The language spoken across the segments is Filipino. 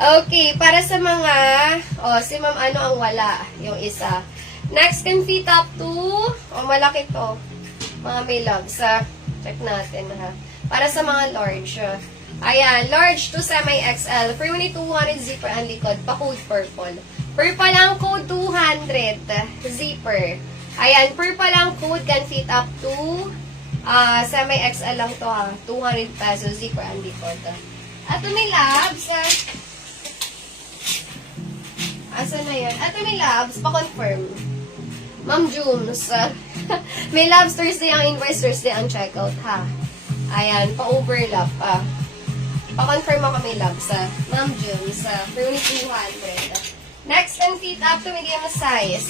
Okay, para sa mga, si ma'am ano ang wala, yung isa. Next can fit up to, malaki to, mga may loves, check natin ha. Para sa mga large, ayan, large to semi-XL, free only 200 zipper ang likod, pa-code purple. Purple ang code 200 zipper. Ayan, purple ang code can fit up to, semi-XL lang to ha, 200 pesos zipper ang likod. At may labs, asan na yan? At may labs, pa-confirm. Ma'am Jums, may labs Thursday ang invoice, Thursday ang checkout ha. Ayan, pa-overlap pa-confirm ako may labs, Ma'am Jums, for only 200. Next, ang fit up to medium size,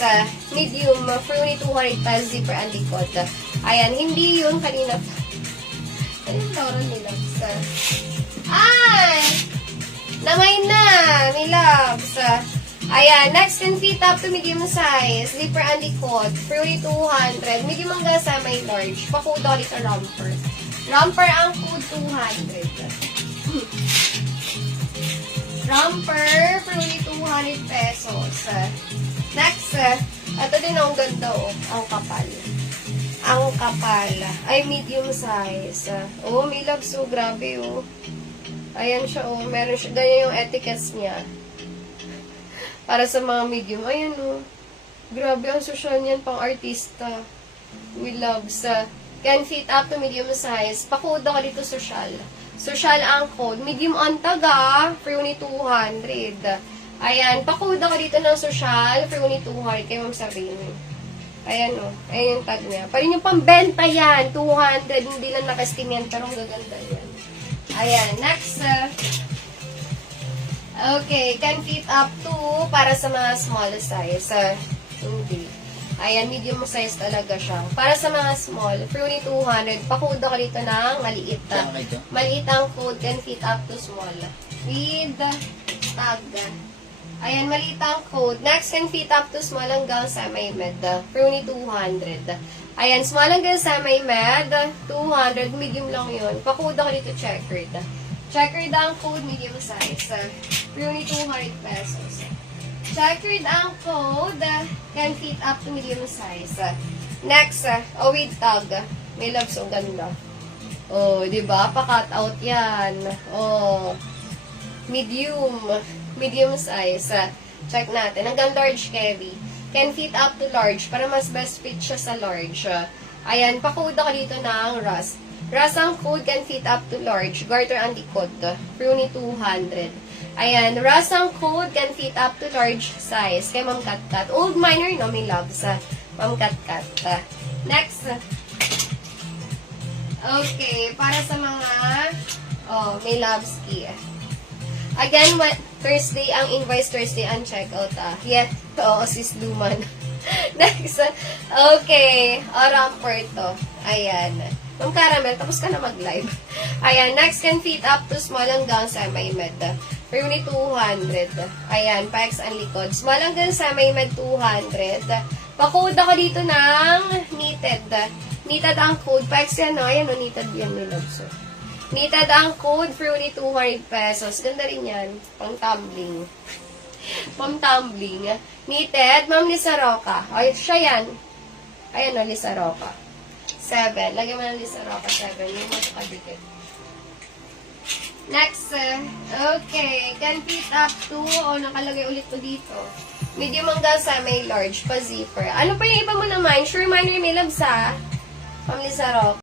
medium, for only 200 pesos zipper ang likod. Ayan, hindi yun kanina. Ayun, Laura may labs. Ay! Namay na! May labs. Ayan, next can fit up to medium size. Zipper and likod. For only 200. Medium hanggang sa may large. Pa-code ulit ang romper. Romper ang code 200. Romper for only 200 pesos. Next, ito din ang ganda ang kapal. Ang kapal. Ay, medium size. May labs grabe Ayan siya meron siya. Ganyan yung etiquettes niya. Para sa mga medium. Ayan grabe ang social niyan pang artista. We love can fit up to medium size. Pa-code ka dito social. Social ang code. Medium on taga. For only 200. Ayan. Pa-code ka dito ng social. For only 200. Kaya ma'am sabihin. Ayan Ayan yung tag niya. Parin yung pambenta yan. 200. Hindi lang nakastim yan. Pero ang gaganda yan. Ayan. Next. Okay, can fit up to para sa mga small size. Hindi. Ayan, medium size talaga siya. Para sa mga small, for only 200, pa-code ka dito ng maliit. Maliit ang code, can fit up to small. With tag. Ayan, maliit ang code. Next, can fit up to small hanggang semi-med. For only 200. Ayan, small hanggang semi-med, 200, medium lang yun. Pa-code ka dito checkered. Checkered ang code, medium size. For only 200 pesos. Checkered ang code, can fit up to medium size. Next, with tag. May labs, ganda. Diba? Pa-cut out yan. Medium. Medium size. Check natin. Hanggang large carry. Can fit up to large para mas best fit siya sa large. Ayan, pa-code ka dito ng Rust. Rust ang code can fit up to large. Garter ang likod. For only 200. Ayan, Rust ang code can fit up to large size. Kay Ma'am Kat. Old minor, may loves. Ma'am Kat. Next. Okay, para sa mga may loves key. Again, Thursday ang invoice, Thursday ang checkout. Yes, sis Luman. Next. Okay, romper to. Ayan. Ma'am Caramel, tapos ka na mag-live. Ayan, next can fit up to small hanggang semi-med. For only 200. Ayan, pa-X ang likod. Small hanggang semi-med 200. Pa-code ako dito ng knitted. Knitted ang code. Pa-X yan, ayan, knitted yan, may loves. Knitted ang code for only 200 pesos. Ganda rin yan. Pang-tumbling. Pang-tumbling. Knitted, Ma'am Lisa Roca. Ay, siya yan. Ayan Lisa Roca. 7. Lagyan mo ng Lisa Roca 7. Yung mas kadikit. Next. Okay. Can fit up to, nakalagay ulit ko dito. Medium hanggang sa may large pa zipper. Ano pa yung iba mo naman? Sure minor may labs Ma'am Lisa Roca.